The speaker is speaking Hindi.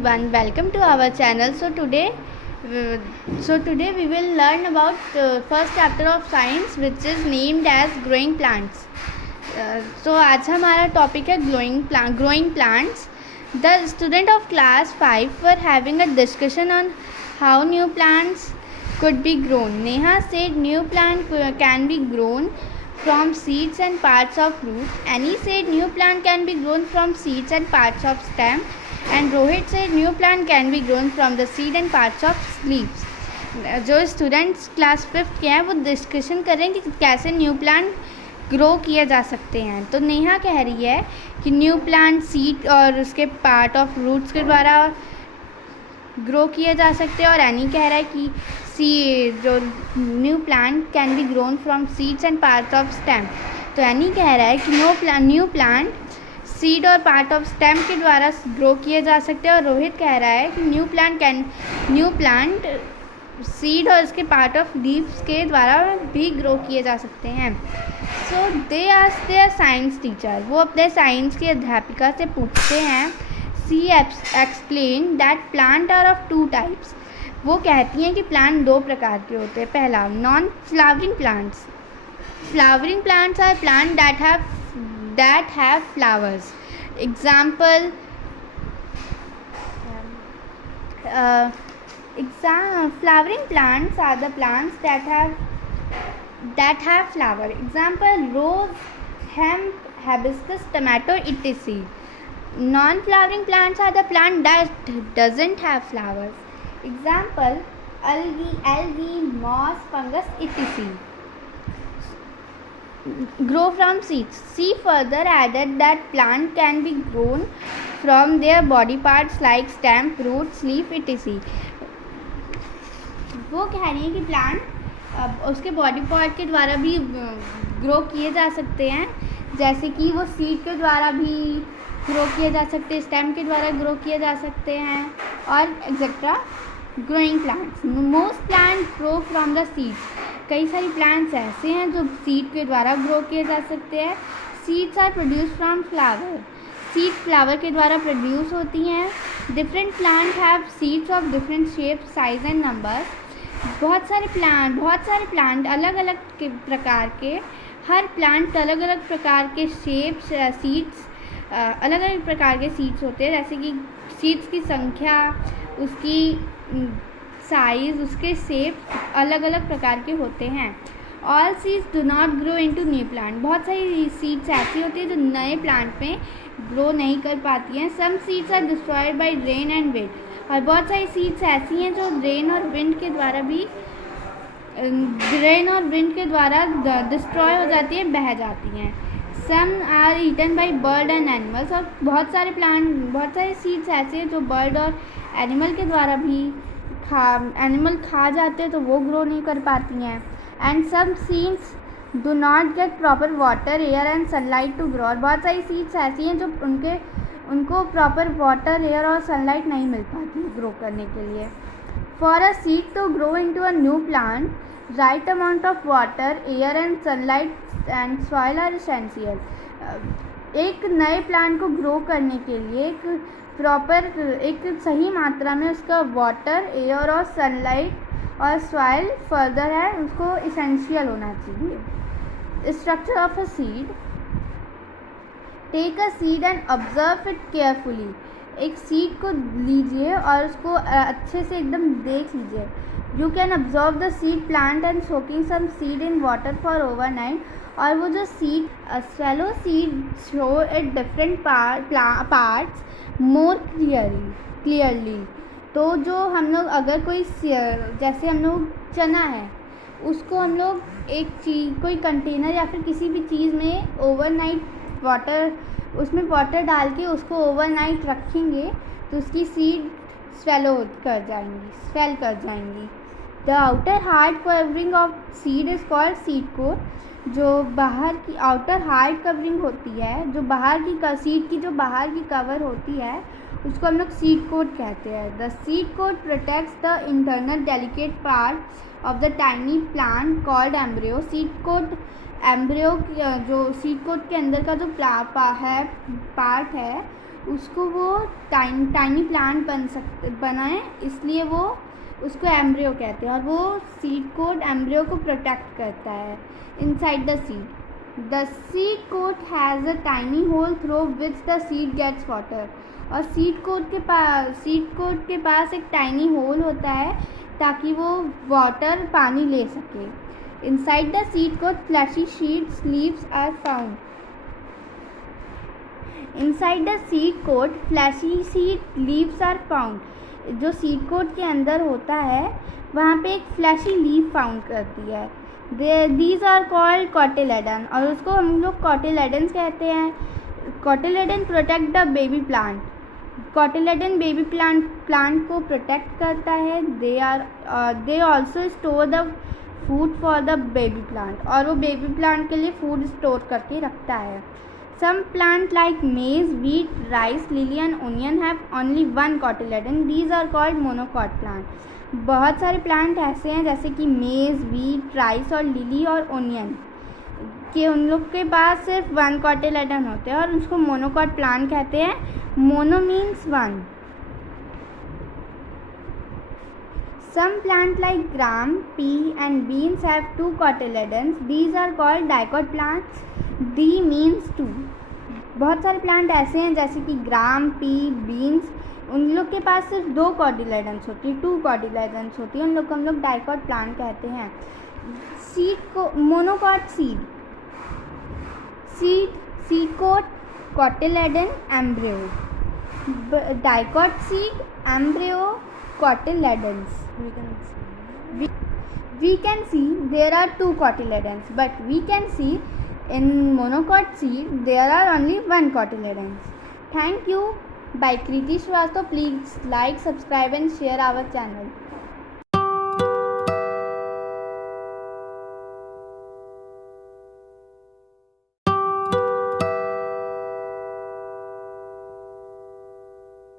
everyone, welcome to our channel. So today we will learn about first chapter of science, which is named as growing plants. So आज हमारा टॉपिक है growing plants. The student of class 5 were having a discussion on how new plants could be grown. Neha said new plant can be grown from seeds and parts of root. Annie said new plant can be grown from seeds and parts of stem. And Rohit said new plant can be grown from the seed and parts of leaves. जो स्टूडेंट्स क्लास 5 के हैं वो डिस्कशन कर रहे हैं कि कैसे न्यू प्लांट ग्रो किए जा सकते हैं. तो नेहा कह रही है कि न्यू प्लांट सीड और उसके पार्ट ऑफ रूट्स के द्वारा ग्रो किए जा सकते हैं, और एनी कह रहा है कि जो new plant can be grown from seeds and parts of stem. तो एनी कह रहा है कि न्यू प्लांट सीड और पार्ट ऑफ स्टेम के द्वारा ग्रो किए जा सकते हैं, और रोहित कह रहा है कि न्यू प्लांट सीड और इसके पार्ट ऑफ लीव्स के द्वारा भी ग्रो किए जा सकते हैं. So they asked their science teacher, वो अपने साइंस की अध्यापिका से पूछते हैं. See explain that plant are of 2 types. वो कहती हैं कि प्लांट 2 प्रकार के होते हैं. पहला, non flowering plants. Flowering plants are plant that have flowers. Example, flowering plants are the plants that have flower. Example, rose, hemp, hibiscus, tomato, etc. Non-flowering plants are the plant that doesn't have flowers. Example, algae, moss, fungus, etc. Grow from seeds. She further added that plant can be grown from their body parts like stem, roots, leaf, etc. वो कह रही है कि प्लांट उसके बॉडी पार्ट के द्वारा भी ग्रो किए जा सकते हैं, जैसे कि वो सीड के द्वारा भी ग्रो किए जा सकते हैं, स्टेम के द्वारा ग्रो किए जा सकते हैं, और etcetera. Growing plants. Most plant grow from the seeds. कई सारी प्लांट्स ऐसे हैं जो सीड के द्वारा ग्रो किए जा सकते हैं. Seeds are produce from flower. Seed flower के द्वारा प्रोड्यूस होती हैं. Different plant have seeds of different shape, size and number. बहुत सारे प्लांट अलग अलग प्रकार के, हर प्लांट अलग अलग प्रकार के शेप्स, सीड्स, अलग अलग प्रकार के सीड्स होते हैं. जैसे कि सीड्स की संख्या, उसकी साइज, उसके शेप अलग अलग प्रकार के होते हैं. All seeds do not grow into new plant. बहुत सारी सीड्स ऐसी होती है जो नए प्लांट में ग्रो नहीं कर पाती हैं. Some seeds are destroyed by rain and wind. और बहुत सारी सीड्स ऐसी हैं जो रेन और विंड के द्वारा डिस्ट्रॉय हो जाती हैं, बह जाती हैं. Some are eaten by bird and animals. और बहुत सारे सीड्स ऐसे हैं जो बर्ड और एनिमल के द्वारा भी एनिमल खा जाते हैं, तो वो ग्रो नहीं कर पाती हैं. And some seeds do not get proper water, air and sunlight to grow. और बहुत सारी सीड्स ऐसी हैं जो उनको प्रॉपर वाटर, एयर और सनलाइट नहीं मिल पाती ग्रो करने के लिए. For a seed to grow into a new plant, right amount of water, air and sunlight and soil are essential. एक नए प्लांट को ग्रो करने के लिए एक सही मात्रा में उसका वाटर, एयर और सनलाइट और सॉइल फर्दर है, उसको इसेंशियल होना चाहिए. Structure of a seed. Take a seed and observe it carefully. एक सीड को लीजिए और उसको अच्छे से एकदम देख लीजिए. You can observe the seed plant and soaking some seed in water for overnight. और वो जो seed, swallow seed show it different parts more clearly. तो जो हम लोग अगर जैसे हम लोग चना है, उसको हम लोग कोई कंटेनर या फिर किसी भी चीज़ में ओवरनाइट उसमें वाटर डाल के उसको ओवरनाइट रखेंगे, तो उसकी सीड स्वेल कर जाएंगी. The outer hard covering of seed is called seed coat. जो बाहर की आउटर हार्ड कवरिंग होती है, जो सीड की जो बाहर की कवर होती है, उसको हम लोग सीड कोट कहते हैं. The seed coat protects the internal delicate part of the tiny plant called embryo. जो सीड कोट के अंदर का जो पार्ट है, उसको वो टाइनी प्लांट बनाए, इसलिए वो उसको एम्ब्रियो कहते हैं। और वो सीड कोट एम्ब्रियो को प्रोटेक्ट करता है inside the seed. The seed coat has a tiny hole through which the seed gets water. और सीड कोट के पास एक टाइनी होल होता है ताकि वो वाटर पानी ले सके। Inside the seed coat fleshy seeds leaves are found. Inside the seed coat fleshy seed leaves are found. जो सीड कोट के अंदर होता है वहाँ पे एक फ्लैशी लीफ फाउंड करती है। दीज आर कॉल्ड कॉटिलेडन, और उसको हम लोग कॉटिलेडन्स कहते हैं। Cotyledon protect the baby plant. Cotyledon baby plant को प्रोटेक्ट करता है। They also store the food for the baby plant, और वो बेबी प्लांट के लिए फूड स्टोर करके रखता है। Some plant like maize, wheat, rice, lily and onion have only one cotyledon. These are called monocot plant. बहुत सारे प्लांट ऐसे हैं जैसे कि मेज़, वीट, राइस और लिली और ओनियन कि उन लोग के पास सिर्फ वन कॉटिलेडन होते हैं और उसको मोनोकॉट प्लांट कहते हैं। Mono means one. Some plant like gram, pea and beans have two cotyledons. These are called dicot plants. D means two. बहुत सारे प्लांट ऐसे हैं जैसे कि ग्राम, पी, बीन्स, उन लोग के पास सिर्फ दो कॉटिलेडन्स होती है, टू कॉटिलेडन्स होती है। उन लोग को हम लोग डाइकॉट प्लांट कहते हैं। सीड को monocot seed coat cotyledon embryo. Dicot seed embryo cotyledons. We can see there are two cotyledons, but we can see in monocot seed there are only one cotyledons. Thank you. By Kriti Shrivastava. Please like, subscribe and share our channel.